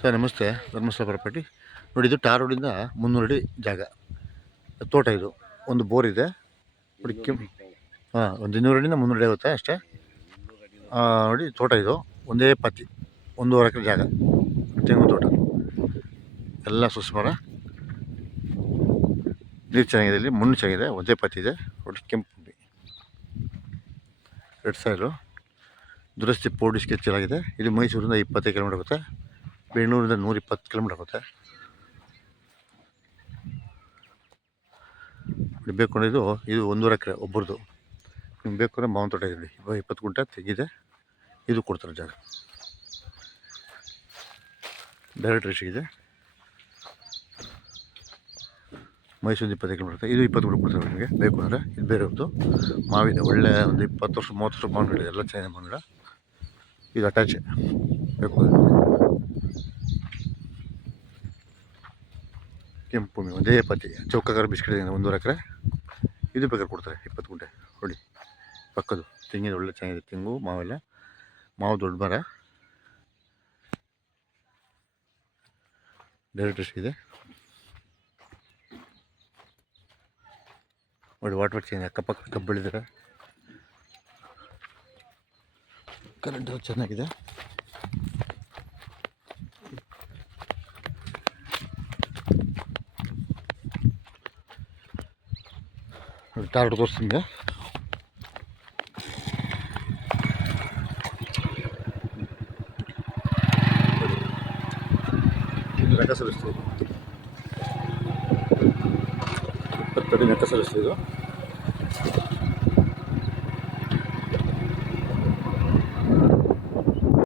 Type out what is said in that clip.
Sir ನಮಸ್ತೆ, Dharmasthala property ನೋಡಿ. ಇದು ಟಾರ್ ರೋಡಿಂದ 300 ಅಡಿ ಜಾಗ, ತೋಟ. ಇದು ಒಂದು ಬೋರ್ ಇದೆ ನೋಡಿ. ಒಂದು 200 ಅಡಿಯಿಂದ 300 ಅಡಿ ಆಗುತ್ತೆ ಅಷ್ಟೇ. ನೋಡಿ ತೋಟ. ಇದು ಒಂದೇ ಪತ್ತಿ, 1.5 ಎಕರೆ ಜಾಗ, ತೆಂಗು ತೋಟ ಎಲ್ಲ ಸುಸ್ಮರ. ನೀರು ಚೆನ್ನಾಗಿದೆ, ಇಲ್ಲಿ ಮಣ್ಣು ಚೆನ್ನಾಗಿದೆ, ಒಂದೇ ಪತ್ತಿ ಇದೆ ನೋಡಿ. ಕೆಂಪು ರೆಡ್ ಸೈಡು ದುರಸ್ತಿ ಪೋರ್ಡಿ ಸ್ಕೆಚ್ ಆಗಿದೆ. ಇದು ಮೈಸೂರಿಂದ 25 ಕಿಲೋಮೀಟರ್ ಆಗುತ್ತೆ, ಬೆಂಗಳೂರಿಂದ 120 ಕಿಲೋಮೀಟರ್ ಆಗುತ್ತೆ. ಬೇಕು ಅಂದರೆ ಇದು 1.5 ಎಕರೆ ಒಬ್ಬರದು. ನಿಮ್ಗೆ ಬೇಕು ಅಂದರೆ ಮಾವಿನ ತೋಟ ಇದೆ, 20 ಗುಂಟೆ ತೆಗಿದೆ. ಇದು ಕೊಡ್ತಾರೆ ಜಾಗ, ಡೈರೆಕ್ಟ್ ರೇಷಿಗಿದೆ. ಮೈಸೂರಿಂದ 25 ಕಿಲೋಮೀಟರ್, ಇದು 20 ಗುಂಟೆ ಕೊಡ್ತಾರೆ ನಿಮಗೆ ಬೇಕು ಅಂದರೆ. ಇದು ಬೇರೆ ಒಂದು ಮಾವಿನ ಒಳ್ಳೆ ಒಂದು 20 ವರ್ಷ 30 ವರ್ಷ ಮಾವಿನ ಗಿಡ, ಎಲ್ಲ ಚೆನ್ನಾಗಿದೆ ಮಾವಿನ ಗಿಡ. ಇದು ಅಟ್ಯಾಚ್ ಬೇಕು ಅಂದರೆ. ಕೆಂಪು ಭೂಮಿ, ಒಂದೇ ಪತ್ತಿ, ಚೌಕಾಕಾರ ಬಿಸ್ಕೆಟ್ ಇದೆ, 1.5 ಎಕರೆ. ಇದು ಬೇಕಾದ್ರೆ ಕೊಡ್ತಾರೆ 20 ಗುಂಟೆ ನೋಡಿ. ಪಕ್ಕದು ತೆಂಗಿನ ಒಳ್ಳೆ ಚೆನ್ನಾಗಿದೆ, ತೆಂಗು ಮಾವೆಲ್ಲ. ಮಾವು ದೊಡ್ಡ ಮರ, ಡೈರೆಕ್ಟ್ ಇದೆ ನೋಡಿ. ವಾಟರ್ ಚೇಂಜ್, ಅಕ್ಕಪಕ್ಕ ಕಬ್ಬು ಬೆಳೆದಿದ್ದಾರೆ. ಕರೆಂಟ್ ಚೆನ್ನಾಗಿದೆ. ಟಾರ್ಡ್ ತೋರಿಸ್ತೀನಿ. ಇದು ನೆಟ್ಟಸರಿಸ್ತೀವಿ, 20 ಅಡಿ ನೆಟ್ಟಸರಿಸ್ತೀವಿ ಇದು.